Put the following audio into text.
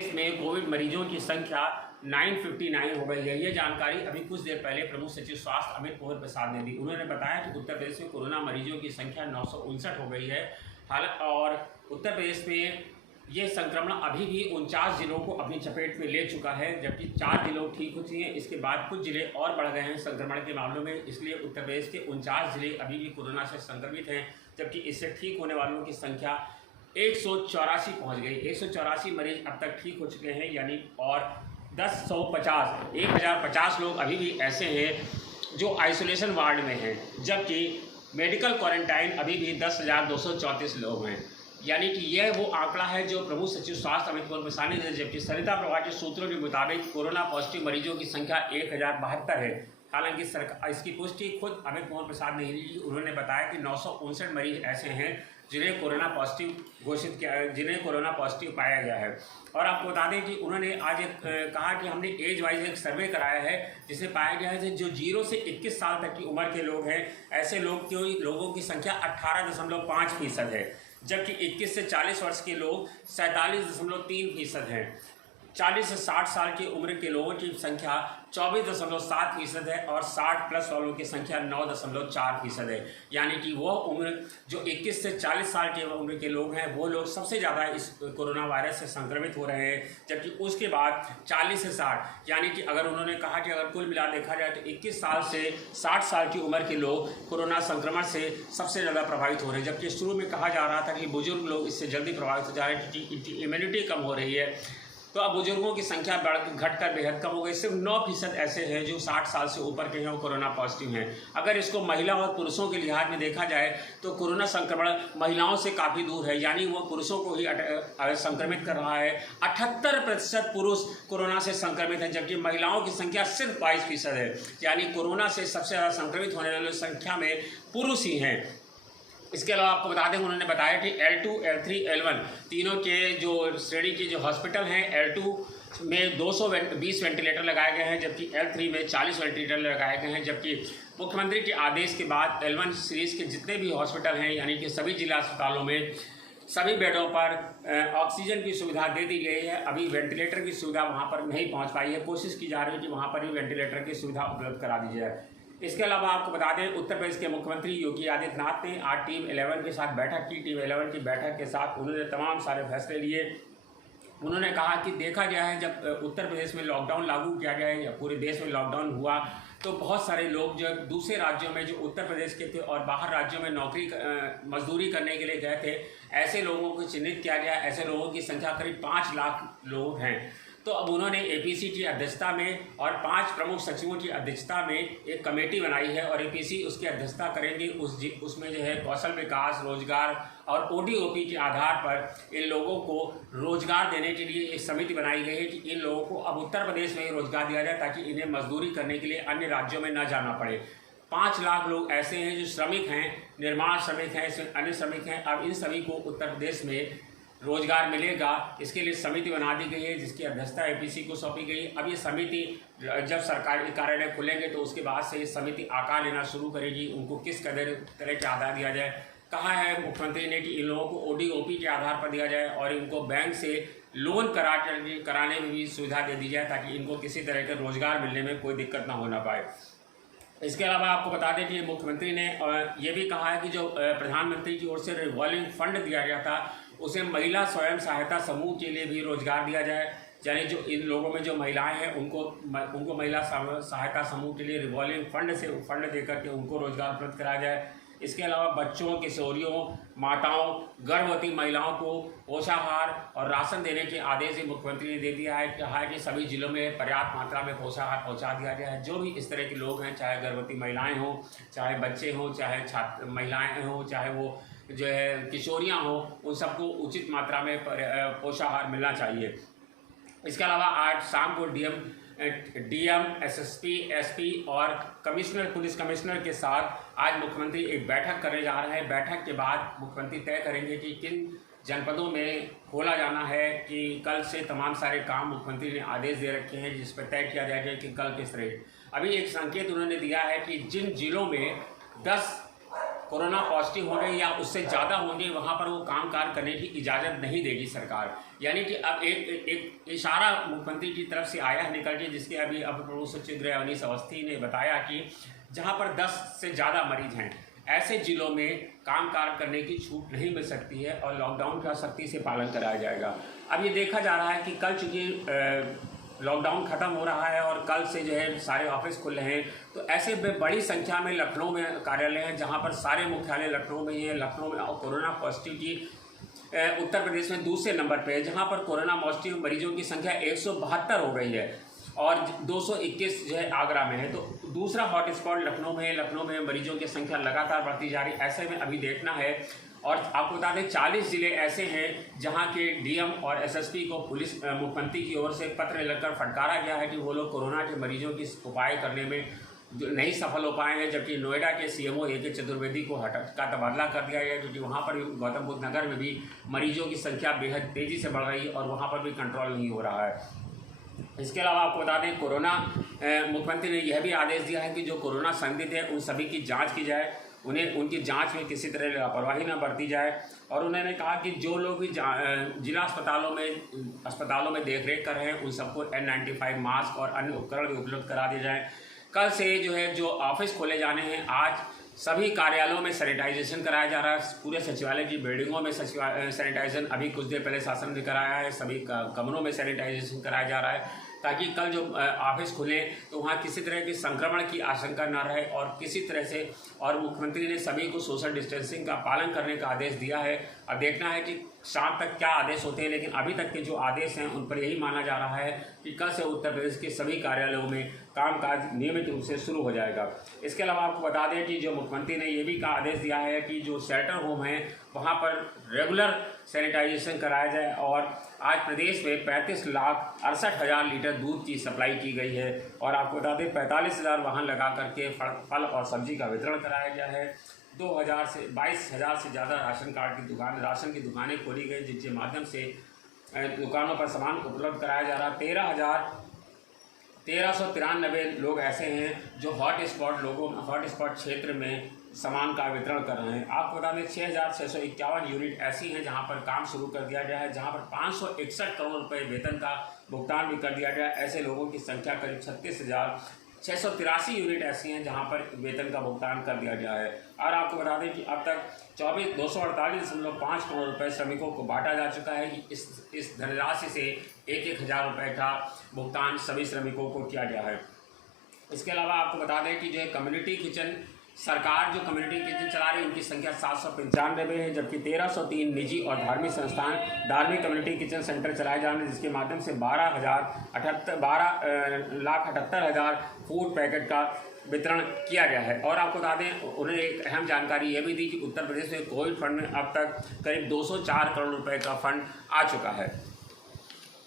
में कोविड मरीजों की संख्या 959 हो गई है। ये जानकारी अभी कुछ देर पहले प्रमुख सचिव स्वास्थ्य अमित मोहन प्रसाद ने दी। उन्होंने बताया कि उत्तर प्रदेश में कोरोना मरीजों की संख्या 959 हो गई है। हालांकि और उत्तर प्रदेश में ये संक्रमण अभी भी 49 जिलों को अपनी चपेट में ले चुका है, जबकि 4 जिलों ठीक हो चुके हैं। इसके बाद कुछ जिले और बढ़ गए हैं संक्रमण के मामलों में, इसलिए उत्तर प्रदेश के 49 जिले अभी भी कोरोना से संक्रमित हैं, जबकि इससे ठीक होने वालों की संख्या 184 पहुँच गई। 184 मरीज अब तक ठीक हो चुके हैं, यानी और 1050 लोग अभी भी ऐसे हैं जो आइसोलेशन वार्ड में हैं, जबकि मेडिकल क्वारंटाइन अभी भी 10,234 लोग हैं। यानी कि यह वो आंकड़ा है जो प्रमुख सचिव स्वास्थ्य अमित मोहन प्रसाद ने दिया, जबकि सरिता प्रभा के सूत्रों के मुताबिक कोरोना पॉजिटिव मरीजों की संख्या 1072 है। हालांकि सरकार इसकी पुष्टि खुद अमित मोहन प्रसाद ने ही की। उन्होंने बताया कि 959 मरीज ऐसे हैं जिन्हें कोरोना पॉजिटिव पाया गया है। और आपको बता दें कि उन्होंने आज कहा कि हमने एज वाइज एक सर्वे कराया है, जिसे पाया गया है कि जो 0 से 21 साल तक की उम्र के लोग हैं, ऐसे लोगों की संख्या 18.5% है, जबकि 21 से 40 वर्ष के लोग 47.3% हैं। 40 से 60 साल की उम्र के लोगों की संख्या 24.7% है और 60 प्लस वालों की संख्या 9.4% है। यानी कि वह उम्र जो 21 से 40 साल की उम्र के लोग हैं, वो लोग सबसे ज़्यादा इस कोरोना वायरस से संक्रमित हो रहे हैं, जबकि उसके बाद 40 से 60, यानी कि अगर उन्होंने कहा कि अगर कुल मिला देखा जाए तो 21 साल से 60 साल की उम्र के लोग कोरोना संक्रमण से सबसे ज़्यादा प्रभावित हो रहे हैं। जबकि शुरू में कहा जा रहा था कि बुजुर्ग लोग इससे जल्दी प्रभावित हो जा रहे हैं क्योंकि इनकी इम्यूनिटी कम हो रही है, तो अब बुजुर्गों की संख्या घटकर बेहद कम हो गई। सिर्फ 9% ऐसे हैं जो 60 साल से ऊपर के हैं, वो कोरोना पॉजिटिव हैं। अगर इसको महिला और पुरुषों के लिहाज में देखा जाए तो कोरोना संक्रमण महिलाओं से काफ़ी दूर है, यानी वो पुरुषों को ही संक्रमित कर रहा है। 78% पुरुष कोरोना से संक्रमित हैं, जबकि महिलाओं की संख्या सिर्फ 22% है। यानी कोरोना से सबसे ज़्यादा संक्रमित होने वाली संख्या में पुरुष ही हैं। इसके अलावा आपको बता दें, उन्होंने बताया कि L2, L3, L1 तीनों के जो श्रेणी के जो हॉस्पिटल हैं, L2 में 220 वेंटिलेटर लगाए गए हैं, जबकि L3 में 40 वेंटिलेटर लगाए गए हैं। जबकि मुख्यमंत्री के आदेश के बाद L1 सीरीज़ के जितने भी हॉस्पिटल हैं, यानी कि सभी जिला अस्पतालों में सभी बेडों पर ऑक्सीजन की सुविधा दे दी गई है। अभी वेंटिलेटर की सुविधा वहाँ पर नहीं पहुँच पाई है, कोशिश की जा रही है कि वहाँ पर भी वेंटिलेटर की सुविधा उपलब्ध करा दी जाए। इसके अलावा आपको बता दें, उत्तर प्रदेश के मुख्यमंत्री योगी आदित्यनाथ ने आज टीम 11 के साथ बैठक की। टीम 11 की बैठक के साथ उन्होंने तमाम सारे फैसले लिए। उन्होंने कहा कि देखा गया है, जब उत्तर प्रदेश में लॉकडाउन लागू किया गया या पूरे देश में लॉकडाउन हुआ, तो बहुत सारे लोग जो दूसरे राज्यों में जो उत्तर प्रदेश के थे और बाहर राज्यों में मजदूरी करने के लिए गए थे, ऐसे लोगों को चिन्हित किया गया। ऐसे लोगों की संख्या करीब 5 लाख लोग हैं। तो अब उन्होंने APC की अध्यक्षता में और 5 प्रमुख सचिवों की अध्यक्षता में एक कमेटी बनाई है और APC उसकी अध्यक्षता करेंगे। उसमें जो है कौशल विकास, रोजगार और ODOP के आधार पर इन लोगों को रोजगार देने के लिए एक समिति बनाई गई है कि इन लोगों को अब उत्तर प्रदेश में ही रोजगार दिया जाए, ताकि इन्हें मजदूरी करने के लिए अन्य राज्यों में न जाना पड़े। 5 लाख लोग ऐसे हैं जो श्रमिक हैं, निर्माण श्रमिक हैं, इसमें अन्य श्रमिक हैं। अब इन सभी को उत्तर प्रदेश में रोजगार मिलेगा, इसके लिए समिति बना दी गई है, जिसकी अध्यक्षता APC को सौंपी गई। अब ये समिति जब सरकारी कार्यालय खुलेंगे तो उसके बाद से ये समिति आकार लेना शुरू करेगी। उनको किस तरह के आधार दिया जाए, कहा है मुख्यमंत्री ने कि इन लोगों को ODOP के आधार पर दिया जाए और इनको बैंक से लोन कराने में भी सुविधा दे दी जाए, ताकि इनको किसी तरह के रोजगार मिलने में कोई दिक्कत ना होना पाए। इसके अलावा आपको बता दें कि मुख्यमंत्री ने ये भी कहा है कि जो प्रधानमंत्री की ओर से रिवॉल्विंग फंड दिया गया था, उसे महिला स्वयं सहायता समूह के लिए भी रोजगार दिया जाए। यानी जो इन लोगों में जो महिलाएं हैं, उनको महिला सहायता समूह के लिए रिवॉल्विंग फंड से फंड देकर के उनको रोजगार उपलब्ध कराया जाए। इसके अलावा बच्चों, किशोरियों, माताओं, गर्भवती महिलाओं को पोषाहार और राशन देने के आदेश भी मुख्यमंत्री ने दे दिया है। कहा है कि सभी जिलों में पर्याप्त मात्रा में पोषाहार पहुंचा दिया गया है। जो भी इस तरह के लोग हैं, चाहे गर्भवती महिलाएं हों, चाहे बच्चे हों, चाहे छात्र महिलाएं हों, चाहे वो जो है किशोरियाँ हों, उन सबको उचित मात्रा में पोषाहार मिलना चाहिए। इसके अलावा आज शाम को DM, SSP, SP और पुलिस कमिश्नर के साथ आज मुख्यमंत्री एक बैठक करने जा रहे हैं। बैठक के बाद मुख्यमंत्री तय करेंगे कि किन जनपदों में खोला जाना है। कि कल से तमाम सारे काम मुख्यमंत्री ने आदेश दे रखे हैं, जिस पर तय किया जाएगा कि कल किस तरह। अभी एक संकेत उन्होंने दिया है कि जिन जिलों में 10 कोरोना पॉजिटिव होंगे या उससे ज़्यादा होंगे वहाँ पर वो काम काज करने की इजाज़त नहीं देगी सरकार। यानी कि अब एक इशारा मुख्यमंत्री की तरफ से आया है निकल के, जिसके अभी अब प्रमुख सचिव गृह अवनीश अवस्थी ने बताया कि जहाँ पर 10 से ज़्यादा मरीज हैं ऐसे जिलों में काम काज करने की छूट नहीं मिल सकती है और लॉकडाउन का सख्ती से पालन कराया जाएगा। अब ये देखा जा रहा है कि कल चूँकि लॉकडाउन ख़त्म हो रहा है और कल से जो है सारे ऑफिस खुल रहे हैं, तो ऐसे में बड़ी संख्या में लखनऊ में कार्यालय हैं जहां पर सारे मुख्यालय लखनऊ में ही है। लखनऊ में कोरोना पॉजिटिव की उत्तर प्रदेश में दूसरे नंबर पे है, जहां पर कोरोना पॉजिटिव मरीजों की संख्या 172 हो गई है और 221 जो है आगरा में है। तो दूसरा हॉटस्पॉट लखनऊ में है। लखनऊ में मरीजों की संख्या लगातार बढ़ती जा रही है। ऐसे में अभी देखना है, और आपको बता दें 40 ज़िले ऐसे हैं जहां के डीएम और एसएसपी को पुलिस मुख्यमंत्री की ओर से पत्र लिखकर फटकारा गया है कि वो लोग कोरोना के मरीजों की उपाय करने में नहीं सफल हो पाए हैं। जबकि नोएडा के सीएमओ ए.के. चतुर्वेदी को का तबादला कर दिया गया, क्योंकि वहाँ पर भी गौतम बुद्ध नगर में भी मरीजों की संख्या बेहद तेज़ी से बढ़ रही है और वहाँ पर भी कंट्रोल नहीं हो रहा है। इसके अलावा आपको बता दें कोरोना मुख्यमंत्री ने यह भी आदेश दिया है कि जो कोरोना संदिग्ध है उन सभी की जांच की जाए, उन्हें उनकी जांच में किसी तरह लापरवाही न बरती जाए। और उन्होंने कहा कि जो लोग भी जिला अस्पतालों में देखरेख कर रहे हैं उन सबको N95 मास्क और अन्य उपकरण भी उपलब्ध करा दिए जाएँ। कल से जो ऑफिस खोले जाने हैं, आज सभी कार्यालयों में सैनिटाइजेशन कराया जा रहा है। पूरे सचिवालय की बिल्डिंगों में सैनिटाइजेशन अभी कुछ देर पहले शासन ने कराया है। सभी कमरों में सैनिटाइजेशन कराया जा रहा है ताकि कल जो ऑफिस खुले तो वहाँ किसी तरह की संक्रमण की आशंका न रहे और किसी तरह से। और मुख्यमंत्री ने सभी को सोशल डिस्टेंसिंग का पालन करने का आदेश दिया है। अब देखना है कि शाम तक क्या आदेश होते हैं, लेकिन अभी तक के जो आदेश हैं उन पर यही माना जा रहा है कि कल से उत्तर प्रदेश के सभी कार्यालयों में कामकाज नियमित रूप से शुरू हो जाएगा। इसके अलावा आपको बता दें कि जो मुख्यमंत्री ने ये भी का आदेश दिया है कि जो शेल्टर होम हैं वहाँ पर रेगुलर सैनिटाइजेशन कराया जाए। और आज प्रदेश में 35,68,000 लीटर दूध की सप्लाई की गई है और आपको बता दें 45,000 वाहन लगा करके फल और सब्जी का वितरण कराया गया है। 2,000 से 22,000 से ज़्यादा राशन की दुकानें खोली गई, जिनके माध्यम से दुकानों पर सामान उपलब्ध कराया जा रहा है। 1393 लोग ऐसे हैं जो हॉट स्पॉट क्षेत्र में सामान का वितरण कर रहे हैं। आपको बता दें 6,651 यूनिट ऐसी हैं जहां पर काम शुरू कर दिया गया है, जहां पर 561 करोड़ रुपए वेतन का भुगतान भी कर दिया गया है। ऐसे लोगों की संख्या करीब 36,683 यूनिट ऐसी हैं जहां पर वेतन का भुगतान कर दिया गया है। और आपको बता दें कि अब तक 248.5 करोड़ रुपए श्रमिकों को बांटा जा चुका है। इस धनराशि से 1,000 रुपये का भुगतान सभी श्रमिकों को किया गया है। इसके अलावा आपको बता दें कि जो है कम्युनिटी किचन, सरकार जो कम्युनिटी किचन चला रही है उनकी संख्या 795 है, जबकि 1303 निजी और धार्मिक संस्थान धार्मिक कम्युनिटी किचन सेंटर चलाए जा रहे हैं, जिसके माध्यम से 12,78,000 फूड पैकेट का वितरण किया गया है। और आपको बता दें उन्होंने एक अहम जानकारी ये भी दी कि उत्तर प्रदेश में कोविड फंड में अब तक करीब 204 करोड़ रुपए का फंड आ चुका है।